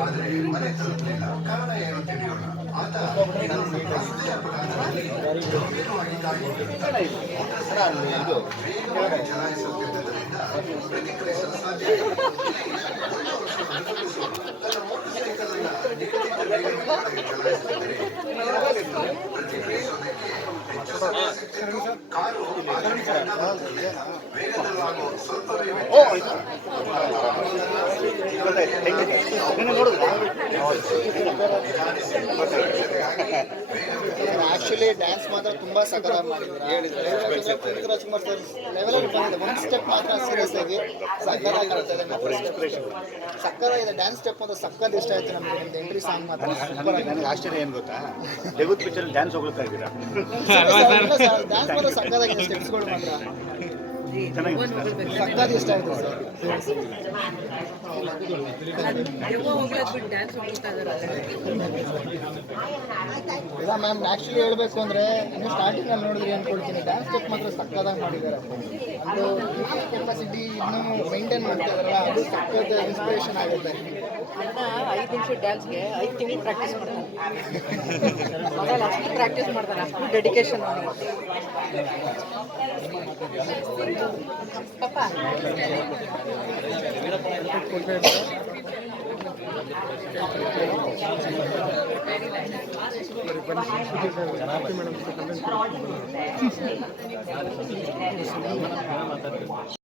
ಆದರೆ ಮನೆ ತಲುಪಲಿಲ್ಲ ಕಾರಣ ಏನು ತಿಳಿಯೋಣ ಆತ ಚಲಾಯಿಸುತ್ತಿದ್ದರಿಂದ ನಿಗದಿತ ವೇಗದಲ್ಲಿ ಚಲಾಯಿಸಿದರೆ ಕಾರು ಆಧುನಿಕರಿಂದ ಬರುತ್ತದೆ. ವೇಗದಲ್ಲಾಗೋ ಸ್ವಲ್ಪವೇ. ಆಕ್ಚುಲಿ ಡ್ಯಾನ್ಸ್ ಮಾತ್ರ ತುಂಬಾ ಸಖತ್ ಮಾಡಿದ್ರು ಪುನೀತ್ ರಾಜ್ಕುಮಾರ್ ಸರ್ ಲೆವೆಲ್ ಅಲ್ಲಿ ಬಂದಿದೆ. ಒಂದು ಸ್ಟೆಪ್ ಮಾತ್ರ ಸೀರಿಯಸ್ ಆಗಿ ಸಖತ್ತಾಗಿ ಕಾಣ್ತಾ ಇದೆ ಸಕ್ಕತ್ತಾಗಿದೆ ಡ್ಯಾನ್ಸ್ ಸ್ಟೆಪ್ ಮಾತ್ರ ಸಕ್ಕತ್ ಇಷ್ಟ ಆಯ್ತು ನಮ್ಗೆ. ನಿಮ್ದು ಎಂಟ್ರಿ ಸಾಂಗ್ ಮಾತ್ರ ಸೂಪರ್ ಆಗಿದೆ. ನನಗೆ ಆಶ್ಚರ್ಯ ಏನು ಗೊತ್ತಾ? ಡೆಬುತ್ ಪಿಕ್ಚರ್ ಡ್ಯಾನ್ಸ್ ಹೋಗ್ತಾ ಇದ್ದೀರಾ ಡ್ಯಾನ್ಸ್ ಮಾತ್ರ ಸಖತ್ತಾಗಿದೆ ಸ್ಟೆಪ್ಸ್ಗಳು ಮಾತ್ರ. ಸಖತ್ ಇಷ್ಟ ಆಯ್ತು ಇಲ್ಲ ಮ್ಯಾಮ್ ಆ್ಯಕ್ಚುಲಿ ಹೇಳಬೇಕು ಅಂದರೆ, ನೀವು ಸ್ಟಾರ್ಟಿಂಗ್ ಅಲ್ಲಿ ನೋಡಿದ್ರಿ ಅನ್ಕೊಳ್ತೀನಿ. ಡ್ಯಾನ್ಸ್ ಸ್ಟೆಪ್ ಮಾತ್ರ ಸಕ್ಕದಾಗಿ ಮಾಡಿದ್ದಾರೆ. ಅದು ಕೆಪಾಸಿಟಿ ಇನ್ನೂ ಮೈಂಟೈನ್ ಮಾಡ್ತಾ ಅದು ಸಕ್ಕತ್ ಇನ್ಸ್ಪಿರೇಷನ್ ಆಗುತ್ತೆ. ಐದು ನಿಮಿಷ ಡ್ಯಾನ್ಸ್ಗೆ ಐದು ತಿಂಗಳು ಪ್ರಾಕ್ಟೀಸ್ ಮಾಡ್ತಾರೆ. ಅಷ್ಟು ಪ್ರಾಕ್ಟೀಸ್ ಮಾಡ್ತಾರೆ, ಅಷ್ಟು ಡೆಡಿಕೇಶನ್ ಪಾಪ